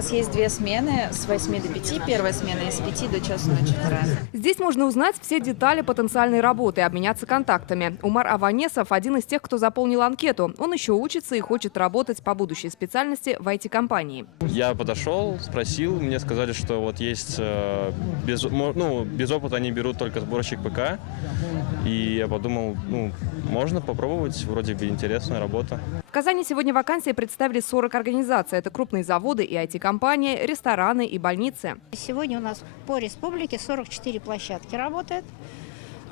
нас есть две смены с 8 до 5, первая смена и с 5 до часу ночи вторая. Здесь можно узнать все детали потенциальной работы и обменяться контактами. Умар Аванесов – один из тех, кто заполнил анкету. Он еще учится и хочет работать по будущей специальности в IT-компании. Я подошел, спросил, мне сказали, что вот есть без опыта они берут только сборщик ПК. И я подумал, можно попробовать, вроде бы интересная работа. В Казани сегодня вакансии представили 40 организаций. Это крупные заводы и IT-компании, рестораны и больницы. Сегодня у нас по республике 44 площадки работает.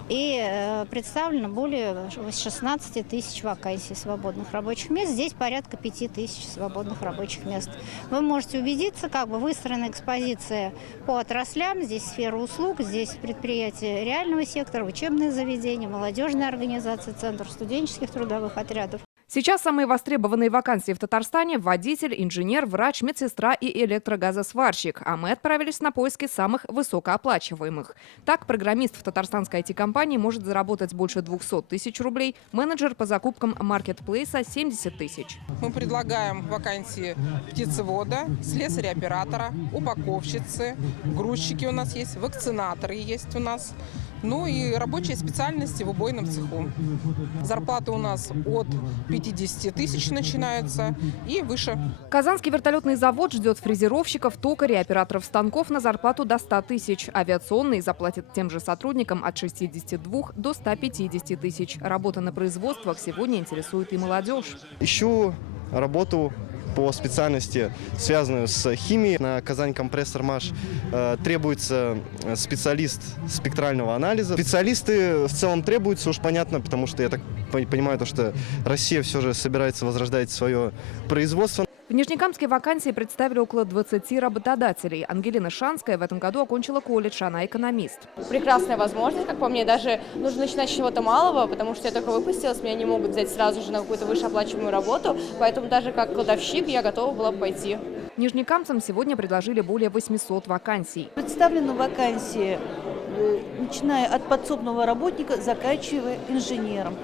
И представлено более 16 тысяч вакансий свободных рабочих мест. Здесь порядка 5 тысяч свободных рабочих мест. Вы можете убедиться, как бы выстроена экспозиция по отраслям. Здесь сфера услуг, здесь предприятия реального сектора, учебные заведения, молодежные организации, центр студенческих трудовых отрядов. Сейчас самые востребованные вакансии в Татарстане – водитель, инженер, врач, медсестра и электрогазосварщик. А мы отправились на поиски самых высокооплачиваемых. Так, программист в татарстанской IT-компании может заработать больше 200 тысяч рублей, менеджер по закупкам маркетплейса – 70 тысяч. Мы предлагаем вакансии птицевода, слесаря-оператора, упаковщицы, грузчики у нас есть, вакцинаторы есть у нас. Ну и рабочие специальности в убойном цеху. Зарплаты у нас от 50 тысяч начинаются и выше. Казанский вертолетный завод ждет фрезеровщиков, токарей, операторов станков на зарплату до 100 тысяч. Авиационный заплатит тем же сотрудникам от 62 до 150 тысяч. Работа на производствах сегодня интересует и молодежь. Ищу работу по специальности, связанную с химией. На Казань Компрессор-Маш требуется специалист спектрального анализа. Специалисты в целом требуются, уж понятно, потому что я так понимаю, что Россия все же собирается возрождать свое производство. В Нижнекамске вакансии представили около 20 работодателей. Ангелина Шанская в этом году окончила колледж, она экономист. Прекрасная возможность, как по мне, даже нужно начинать с чего-то малого, потому что я только выпустилась, меня не могут взять сразу же на какую-то высокооплачиваемую работу, поэтому даже как кладовщик я готова была бы пойти. Нижнекамцам сегодня предложили более 800 вакансий. Представлены вакансии, начиная от подсобного работника, заканчивая инженером.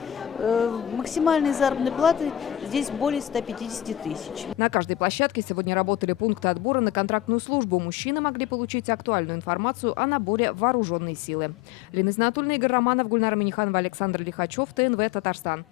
Максимальные заработные платы здесь более 150 тысяч. На каждой площадке сегодня работали пункты отбора на контрактную службу. Мужчины могли получить актуальную информацию о наборе вооруженной силы. Лена Знатульна, Игорь Романов, Гульнара Миниханова, Александр Лихачев, ТНВ, Татарстан.